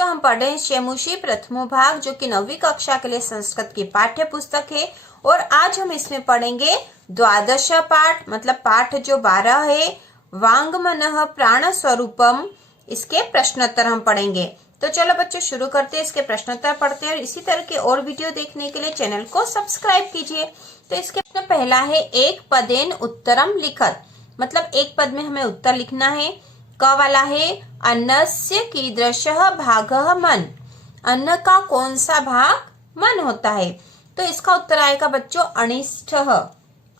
बच्चों हम पढ़े हैं शेमुशी प्रथमो भाग, जो कि 9वीं कक्षा के लिए संस्कृत की पाठ्य पुस्तक है। और आज हम इसमें पढ़ेंगे द्वादश पाठ, मतलब पाठ जो 12 है, वांगमनः प्राण स्वरूपम। इसके प्रश्नोत्तर हम पढ़ेंगे। तो चलो बच्चों शुरू करते हैं, इसके प्रश्नोत्तर पढ़ते हैं। और इसी तरह के और वीडियो देखने के लिए चैनल को सब्सक्राइब कीजिए। तो इसके पहला है एक पदेन उत्तरम लिखत, मतलब एक पद में हमें उत्तर लिखना है। क वाला है अन्नस्य कीदृशः भागः मन, अन्न का कौन सा भाग मन होता है। तो इसका उत्तर आएगा बच्चों अनिष्टः,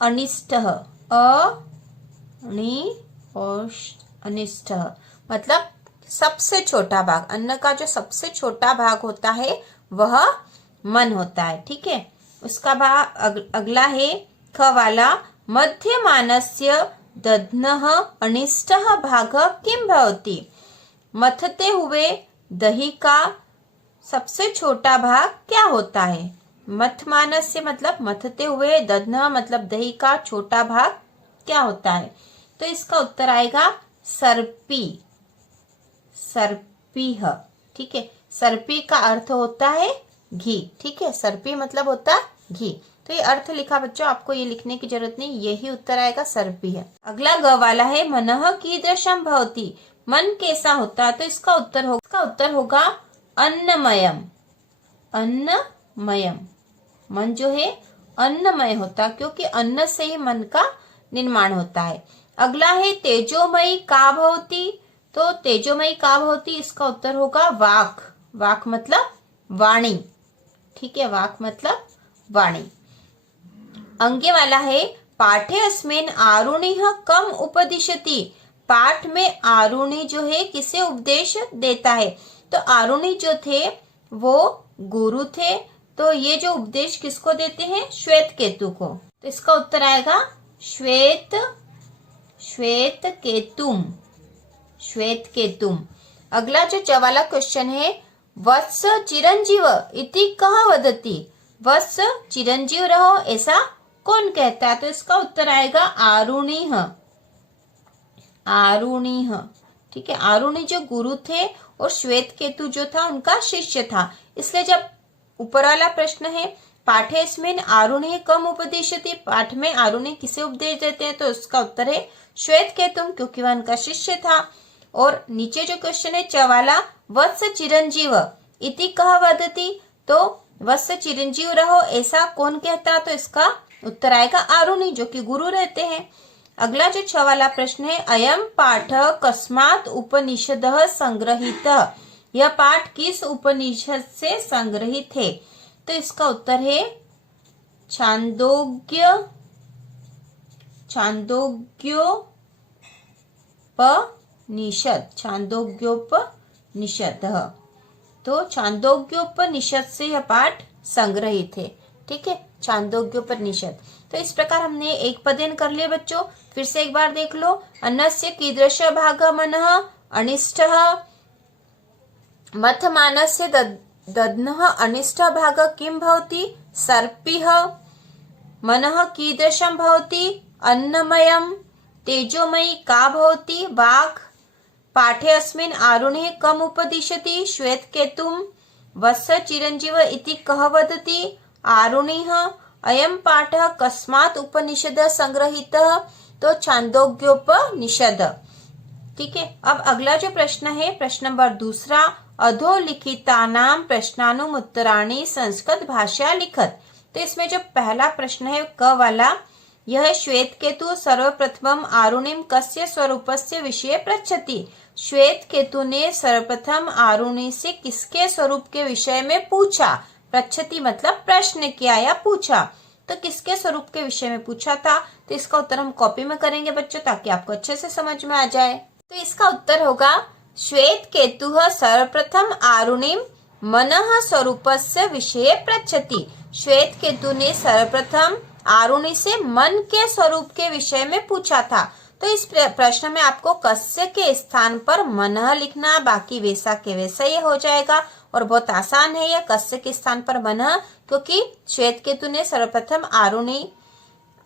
अनिष्टः, अनिष्टः मतलब सबसे छोटा भाग। अन्न का जो सबसे छोटा भाग होता है वह मन होता है। ठीक है, उसका भाग अगला है ख वाला मध्यमानस्य दध्नः अनिष्टः भागः किम भवति, मथते हुए दही का सबसे छोटा भाग क्या होता है। मथमानस्य मतलब मथते हुए, दध्नः मतलब दही का छोटा भाग क्या होता है। तो इसका उत्तर आएगा सर्पी, सर्पीह। ठीक है, सर्पी का अर्थ होता है घी। ठीक है, सर्पी मतलब होता है घी। तो ये अर्थ लिखा बच्चों, आपको ये लिखने की जरूरत नहीं, यही उत्तर आएगा सर्पी है। अगला ग वाला है मनः कीदृशं भवति, मन कैसा होता है। तो इसका उत्तर होगा अन्नमयम, अन्नमयम। मन जो है अन्नमय होता, क्योंकि अन्न से ही मन का निर्माण होता है। अगला है तेजोमयी का भवति, तो तेजोमयी का भवति, इसका उत्तर होगा वाक्, वाक् मतलब वाणी। ठीक है, वाक् मतलब वाणी। अंगे वाला है पाठे अस्मिन् आरुणिः कम उपदिशति, पाठ में आरुणि जो है किसे उपदेश देता है। तो आरुणि जो थे वो गुरु थे, तो ये जो उपदेश किसको देते हैं, श्वेत केतु को। तो इसका उत्तर आएगा श्वेत, श्वेत केतुम, श्वेत केतुम। अगला जो च वाला क्वेश्चन है वत्स चिरंजीव इति कह वदति, वत्स चिरंजीव रहो ऐसा कौन कहता है। तो इसका उत्तर आएगा आरुणिः, आरुणिः। ठीक है, आरुणि जो गुरु थे और श्वेत केतु जो था उनका शिष्य था। इसलिए जब ऊपर वाला प्रश्न है पाठेस्मिन् आरुणिः कम उपदिशति, पाठ में आरुणि किसे उपदेश देते हैं, तो उसका उत्तर है श्वेत केतुम, क्योंकि वह उनका शिष्य था। और नीचे जो क्वेश्चन है च वाला वत्स चिरंजीव इति कह वदति, तो वत्स चिरंजीव रहो ऐसा कौन कहता, तो इसका उत्तर आएगा आरुणि, जो कि गुरु रहते हैं। अगला जो 6 वाला प्रश्न है अयम पाठ कस्मात् उपनिषदः संग्रहीतः, यह पाठ किस उपनिषद से संग्रहित है। तो इसका उत्तर है छांदोग्य, छांदोग्योपनिषद, छांदोग्योपनिषदः। तो छांदोग्योपनिषद से यह पाठ संग्रहित है। ठीक है, छांदोग्योपनिषद। तो इस प्रकार हमने एक पदेन कर लिए बच्चों। फिर से एक बार देख लो। अन्नस्य कीदृश भागः मनः अनिष्टः, मथमानस्य दध्नः अनिष्टः भागः किं भवति, सर्पिः। मनः कीदृशं भवति, अन्नमयम्। तेजोमयी का भवति, वाक्। पाठे अस्मिन् आरुणिः कम उपदिशति, श्वेतकेतुम्। वत्स चिरंजीव इति कह वदति, आरुणिः। अयम पाठः कस्मात् उपनिषदः संग्रहीतः, तो छांदोग्योपनिषद। ठीक है, अब अगला जो प्रश्न है प्रश्न नंबर 2 अधोलिखितानां प्रश्नानुम उत्तराणि संस्कृत भाषा लिखत। तो इसमें जो पहला प्रश्न है क वाला, यह श्वेत केतु सर्वप्रथम आरुणिम कस्य स्वरूपस्य विषये पृच्छति, श्वेत केतु ने सर्वप्रथम आरुणि से किसके स्वरूप के विषय में पूछा। पृच्छति मतलब प्रश्न किया या पूछा, तो किसके स्वरूप के विषय में पूछा था। तो इसका उत्तर हम कॉपी में करेंगे बच्चों, ताकि आपको अच्छे से समझ में आ जाए। तो इसका उत्तर होगा श्वेत केतुः सर्वप्रथम आरुणिम मनः स्वरूपस्य विषये पृच्छति, श्वेत केतु ने सर्वप्रथम आरुणि से मन के स्वरूप के विषय में पूछा था। तो इस प्रश्न में आपको कस्य के स्थान पर मनः लिखना, बाकी वैसा के वैसा ही हो जाएगा। और बहुत आसान है यह, कस्य के स्थान पर मनः, क्योंकि श्वेत केतु ने सर्वप्रथम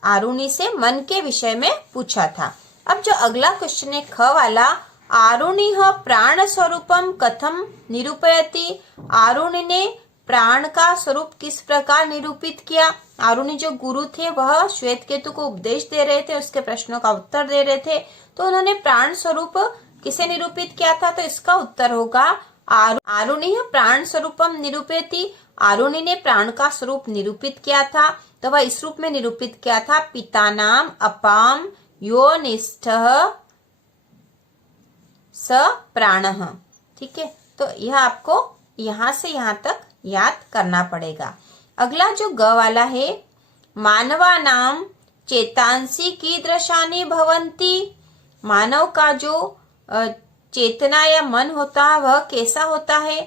आरुणि से मन के विषय में पूछा था। अब जो अगला क्वेश्चन है ख वाला आरुणिः प्राण स्वरूपम कथम निरूपयति। आरुणि ने प्राण का स्वरूप किस प्रकार निरूपित किया। आरुणि जो गुरु थे वह श्वेत केतु को उपदेश दे रहे थे, उसके प्रश्नों का उत्तर दे रहे थे, तो उन्होंने प्राण स्वरूप किसे निरूपित किया था, तो इसका उत्तर होगा आरुणि प्राण स्वरूपम निरूपयति। आरुणि ने प्राण का स्वरूप निरूपित किया था, तो वह इस रूप में निरूपित किया था, पिता नाम अपाम योनिष्ठः स प्राणः। ठीक है, तो यह आपको यहाँ से यहाँ तक याद करना पड़ेगा। अगला जो ग वाला है, मानवा नाम चेतांसी कीदृशानि भवन्ति। मानव का जो चेतना या मन होता है वह कैसा होता है,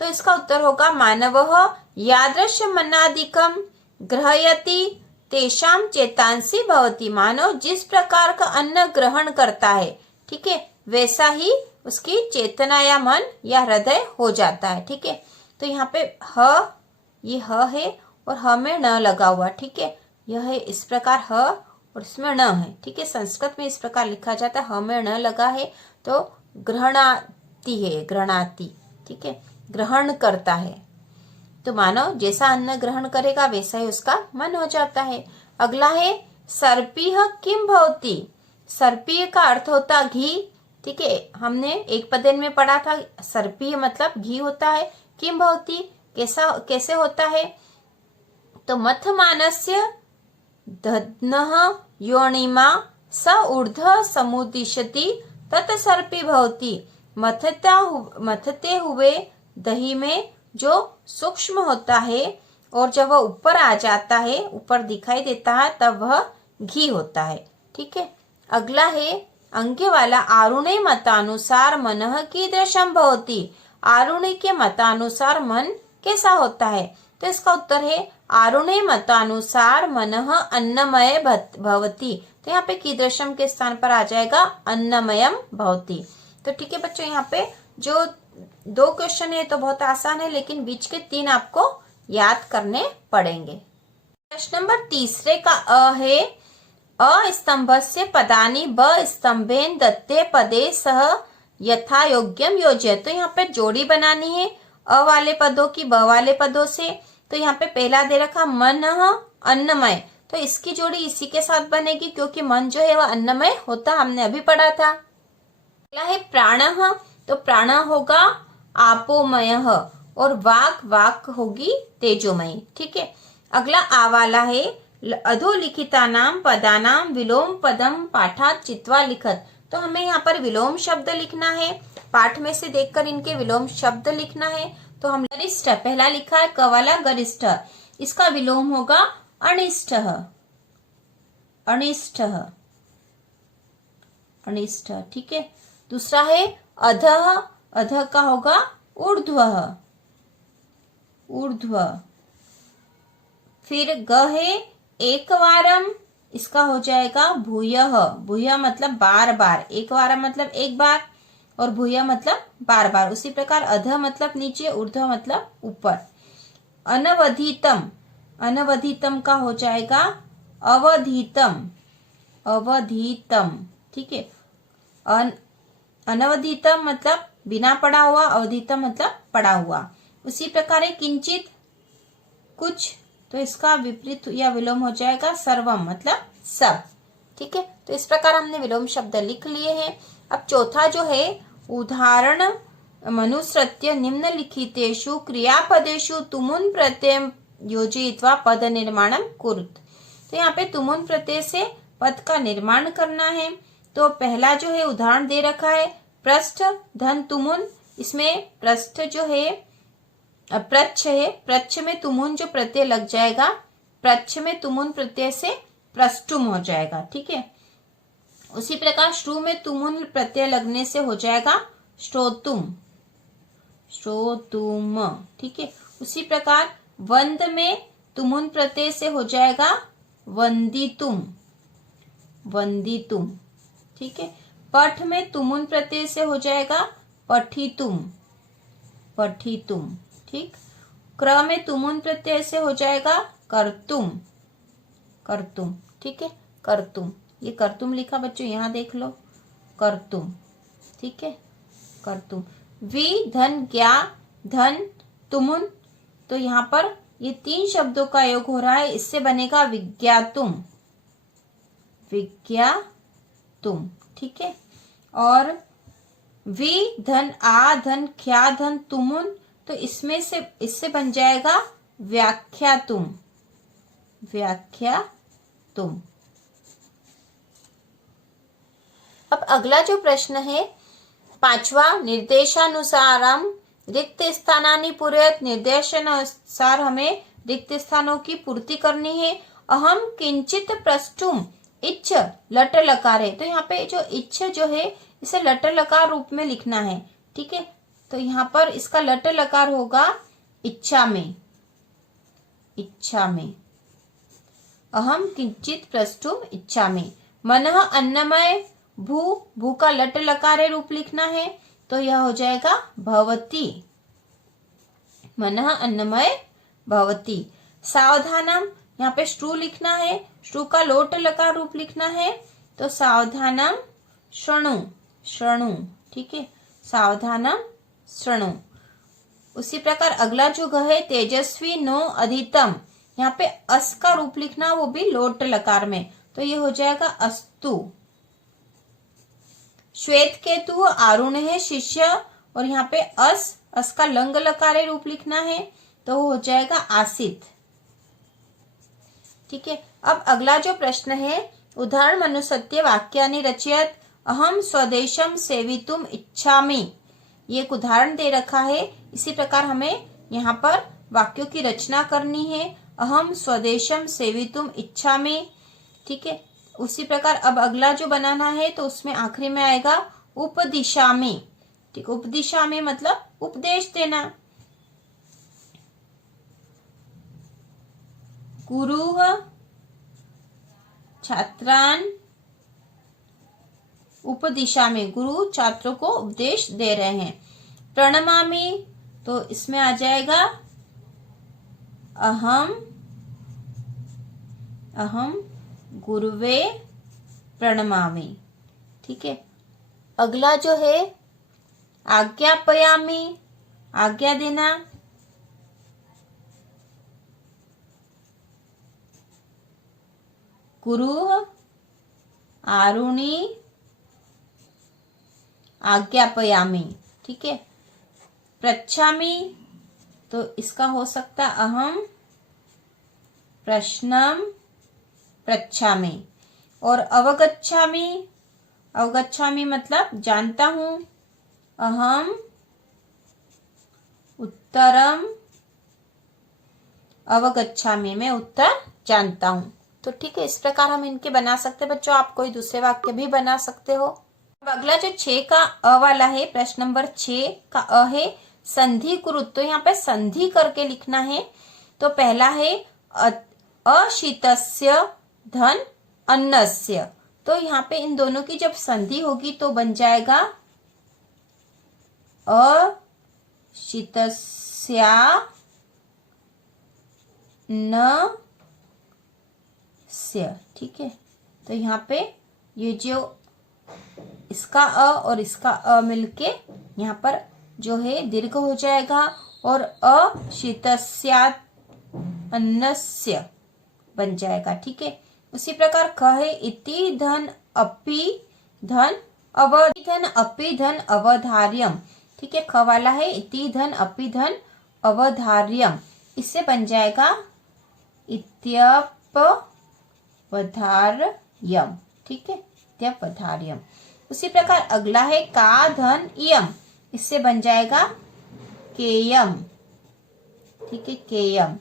तो इसका उत्तर होगा मानवः यादृश मनादिकम ग्रहयति तेषाम चेतांसी भवति। मानव जिस प्रकार का अन्न ग्रहण करता है, ठीक है, वैसा ही उसकी चेतना या मन या हृदय हो जाता है। ठीक है, तो यहाँ पे ह, ये ह है और ह में न लगा हुआ। ठीक है, यह है इस प्रकार ह और इसमें न है। ठीक है, संस्कृत में इस प्रकार लिखा जाता है, ह में न लगा है तो ग्रहणाति है, ग्रहणाति। ठीक है, ग्रहण करता है। तो मानव जैसा अन्न ग्रहण करेगा वैसा ही उसका मन हो जाता है। अगला है सर्पीह किम भवति। सर्पीह का अर्थ होता घी। ठीक है, हमने एक पदेन में पढ़ा था, सर्पीह मतलब घी होता है। किम भवति कैसे होता है, तो मथमानस्य दध्नः योनिमा स ऊर्ध समुदिशति तत् सर्पी भवति। मथते हुए दही में जो सूक्ष्म होता है और जब वह ऊपर आ जाता है, ऊपर दिखाई देता है, तब वह घी होता है। ठीक है, अगला है अंग्य वाला, आरुणे मतानुसार मनः कीदृशं भवति। आरुणि के मतानुसार मन कैसा होता है, तो इसका उत्तर है आरुणे मतानुसार मनः अन्नमय भवति। तो यहाँ पे कीदृशम के स्थान पर आ जाएगा अन्नमयम भवति। तो ठीक है बच्चों, यहाँ पे जो 2 क्वेश्चन है तो बहुत आसान है, लेकिन बीच के 3 आपको याद करने पड़ेंगे। प्रश्न नंबर 3 का अ है, अ स्तंभस्य पदानि ब स्तंभेन दत्ते पदे सह यथा योग्यम योज्य। तो यहाँ पे जोड़ी बनानी है अ वाले पदों की ब वाले पदों से। तो यहाँ पे पहला दे रखा मनः अन्नमय, तो इसकी जोड़ी इसी के साथ बनेगी, क्योंकि मन जो है वह अन्नमय होता, हमने अभी पढ़ा था। अगला है प्राणः, तो प्राण होगा आपोमयः और वाक होगी तेजोमयी। ठीक है, अगला आ वाला है अधोलिखिता नाम पदानाम विलोम पदम पाठात चित्वा लिखत। तो हमें यहाँ पर विलोम शब्द लिखना है, पाठ में से देखकर इनके विलोम शब्द लिखना है। तो हम गरिष्ठ पहला लिखा है क वाला गरिष्ठ, इसका विलोम होगा अनिष्ठः, अनिष्ठः, अनिष्ठ। ठीक है, दूसरा है अधः, अधः का होगा ऊर्ध्वः, ऊर्ध्व। फिर ग है एक वारम, इसका हो जाएगा भूयः, भूयः मतलब बार बार, एक वारम मतलब एक बार और भूयः मतलब बार बार। उसी प्रकार अधः मतलब नीचे, ऊर्ध्व मतलब ऊपर। अनवधितम, अनवधितम का हो जाएगा अवधितम, अवधितम। ठीक है, अनवधितम मतलब बिना पढ़ा हुआ, अवधितम मतलब पढ़ा हुआ। उसी प्रकार किंचित कुछ, तो इसका विपरीत या विलोम हो जाएगा सर्वम मतलब सब। ठीक है, तो इस प्रकार हमने विलोम शब्द लिख लिए हैं। अब चौथा जो है उदाहरण मनुसृत्य निम्नलिखितेषु क्रियापदेषु तुमुन प्रत्यय योजयित्वा पद निर्माणम कुरुत। तो यहाँ पे तुमुन प्रत्यय से पद का निर्माण करना है। तो पहला जो है उदाहरण दे रखा है पृष्ठ धन तुमुन, इसमें पृष्ठ जो है प्रच्छ है, प्रच्छ में तुमुन जो प्रत्यय लग जाएगा, प्रच्छ में तुमुन प्रत्यय से प्रष्टुम हो जाएगा। ठीक है, उसी प्रकार श्रु में तुमुन प्रत्यय लगने से हो जाएगा श्रोतुम, श्रोतुम। ठीक है, उसी प्रकार वंद में तुमुन प्रत्यय से हो जाएगा वंदितुम, वंदितुम। ठीक है, पठ में तुमुन प्रत्यय से हो जाएगा पठितुम, पठितुम। ठीक, क्र में तुमुन प्रत्यय से हो जाएगा कर्तुम, कर्तुम। ठीक है, कर्तुम, ये कर्तुम लिखा बच्चों, यहाँ देख लो कर्तुम। ठीक है, कर्तुम। वि धन ज्ञा धन तुमुन, तो यहाँ पर ये 3 शब्दों का योग हो रहा है, इससे बनेगा विज्ञातुम, विज्ञातुम, ठीक है। और वि धन आ धन ख्या धन तुमुन, तो इससे बन जाएगा व्याख्यातुम, व्याख्यातुम। अब अगला जो प्रश्न है 5वां, निर्देशानुसारम रिक्त स्थानानि पूरयत, निर्देशानुसार हमें रिक्त स्थानों की पूर्ति करनी है। अहम किंचित प्रष्टुम इच्छ लट लकार है, तो यहाँ पे जो इच्छ जो है इसे लट लकार रूप में लिखना है, ठीक है। तो यहाँ पर इसका लट लकार होगा इच्छा में, इच्छा में। अहम किंचित प्रष्टुम इच्छा में। मनः अन्नमय भू, भू का लट लकार रूप लिखना है, तो यह हो जाएगा भवती, मनः अन्नमय भवती। सावधानम, यहाँ पे श्रु लिखना है, श्रु का लोट लकार रूप लिखना है, तो सावधानम शृणु, शृणु, ठीक है, सावधानम शृणु। उसी प्रकार अगला जो ग है तेजस्वी नो अधितम, यहाँ पे अस का रूप लिखना, वो भी लोट लकार में, तो ये हो जाएगा अस्तु। श्वेत केतु आरुण है शिष्य, और यहाँ पे अस का लंग लकारे रूप लिखना है, तो हो जाएगा आसित, ठीक है। अब अगला जो प्रश्न है उदाहरण मनुसत्य वाक्यानि रचयत, अहम स्वदेशम सेवितुम इच्छामि, ये एक उदाहरण दे रखा है। इसी प्रकार हमें यहाँ पर वाक्यों की रचना करनी है। अहम स्वदेशम सेवितुम इच्छामि, ठीक है। उसी प्रकार अब अगला जो बनाना है तो उसमें आखिरी में आएगा उपदिशामि, ठीक, उपदिशामि मतलब उपदेश देना। गुरुः छात्रान उपदिशामि, गुरु छात्रों को उपदेश दे रहे हैं। प्रणमामि, तो इसमें आ जाएगा अहम गुरुवे प्रणमामि, ठीक है। अगला जो है आज्ञापयामि, आज्ञा देना। गुरु आरुणि आज्ञापयामि, ठीक है। पृच्छामि, तो इसका हो सकता अहम प्रश्नम पृच्छामि। और अवगच्छामि, अवगच्छामि मतलब जानता हूं, अहम उत्तरम अवगच्छामि, मैं उत्तर जानता हूं। तो ठीक है, इस प्रकार हम इनके बना सकते हैं बच्चों। आप कोई दूसरे वाक्य भी बना सकते हो। अब अगला जो 6 का अ वाला है, प्रश्न नंबर 6 का अ है संधि कुरुत, तो यहाँ पे संधि करके लिखना है। तो पहला है अशीतस्य धन अन्नस्य, तो यहाँ पे इन दोनों की जब संधि होगी तो बन जाएगा अशीतस्या न स्य, ठीक है। तो यहाँ पे ये जो इसका अ और इसका अ मिलके यहाँ पर जो है दीर्घ हो जाएगा और अशीतस्यात् अन्नस्य बन जाएगा, ठीक है। उसी प्रकार ख है इति धन अपि धन अवधार्यम, ठीक है। ख वाला है इति धन अपि धन अवधार्यम, इससे बन जाएगा इत्यपवधार्यम, ठीक है, इत्यपवधार्यम। उसी प्रकार अगला है का धन इयम, इससे बन जाएगा केयम, ठीक है, केयम।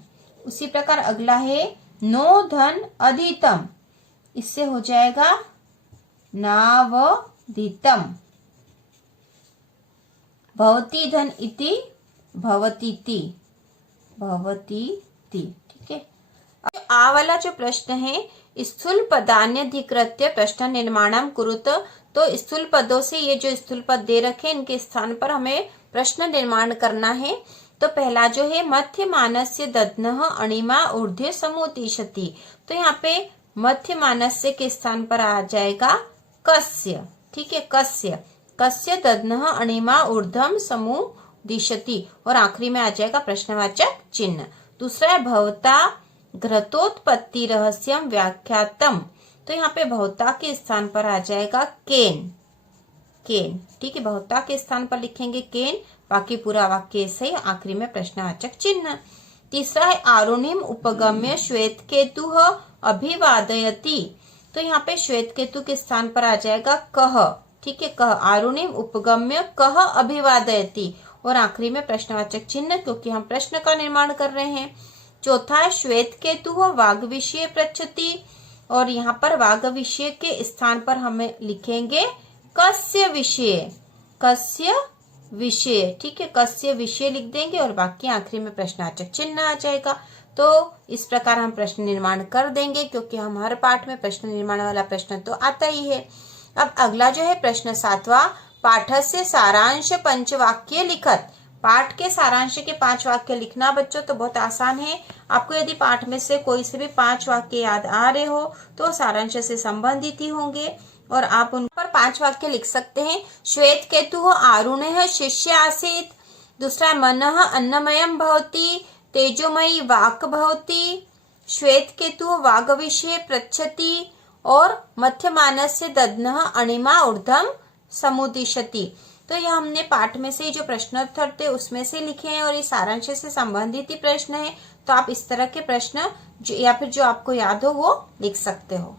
उसी प्रकार अगला है नो धन अधितम, इससे हो जाएगा नावधितम। भवती धन इति भवतीति, भवतीति, ठीक है। आ वाला जो प्रश्न है स्थूल पदान्यधिकृत्य प्रश्न निर्माणम कुरुत, तो स्थूल पदों से ये जो स्थूल पद दे रखे इनके स्थान पर हमें प्रश्न निर्माण करना है। तो पहला जो है मध्यमानस्य दध्नः अणिमा ऊर्ध्वे समुत्तिष्ठति, तो यहाँ पे मध्यमानस्य के स्थान पर आ जाएगा कस्य, ठीक है, कस्य। कस्य दध्नः अणिमा ऊर्ध्वं समुदिशति, और आखिरी में आ जाएगा प्रश्नवाचक चिन्ह। दूसरा है भवता घृतोत्पत्ति रहस्यम व्याख्यातम, तो यहाँ पे भवता के स्थान पर आ जाएगा केन, केन, ठीक है, भवता के स्थान पर लिखेंगे केन, बाकी पूरा वाक्य सही, आखिरी में प्रश्नवाचक चिन्ह। तीसरा है आरुणिम उपगम्य श्वेत केतु अभिवादयति, तो यहाँ पे श्वेत केतु के स्थान पर आ जाएगा कह, ठीक है, कह, आरुणिम उपगम्य कह अभिवादयति, और आखिरी में प्रश्नवाचक चिन्ह, क्योंकि हम प्रश्न का निर्माण कर रहे हैं। चौथा है श्वेत केतु वाग विषय पृच्छति, और यहाँ पर वाग विषय के स्थान पर हमें लिखेंगे कस्य विषय, कस्य विषय, ठीक है, कस्य विषय लिख देंगे, और बाकी आखिरी में प्रश्नवाचक चिन्ह आ जाएगा। तो इस प्रकार हम प्रश्न निर्माण कर देंगे, क्योंकि हम हर पाठ में प्रश्न निर्माण वाला प्रश्न तो आता ही है। अब अगला जो है प्रश्न 7वां, पाठस्य सारांश पंचवाक्य लिखत, पाठ के सारांश के 5 वाक्य लिखना बच्चों तो बहुत आसान है। आपको यदि पाठ में से कोई से भी 5 वाक्य याद आ रहे हो तो सारांश से संबंधित ही होंगे, और आप उन पर 5 वाक्य लिख सकते हैं। श्वेत केतु आरुणः शिष्य आसीत्, दूसरा मनः अन्नमयम भवति, तेजोमयी वाक् भवति, श्वेत केतु वाग विषय पृच्छति, और मध्यमानस्य दध्नः अणिमा ऊर्ध्वं समुदिशति। तो ये हमने पाठ में से जो प्रश्नोत्तर थे उसमें से लिखे हैं, और ये सारांश से संबंधित ही प्रश्न है। तो आप इस तरह के प्रश्न या फिर जो आपको याद हो वो लिख सकते हो।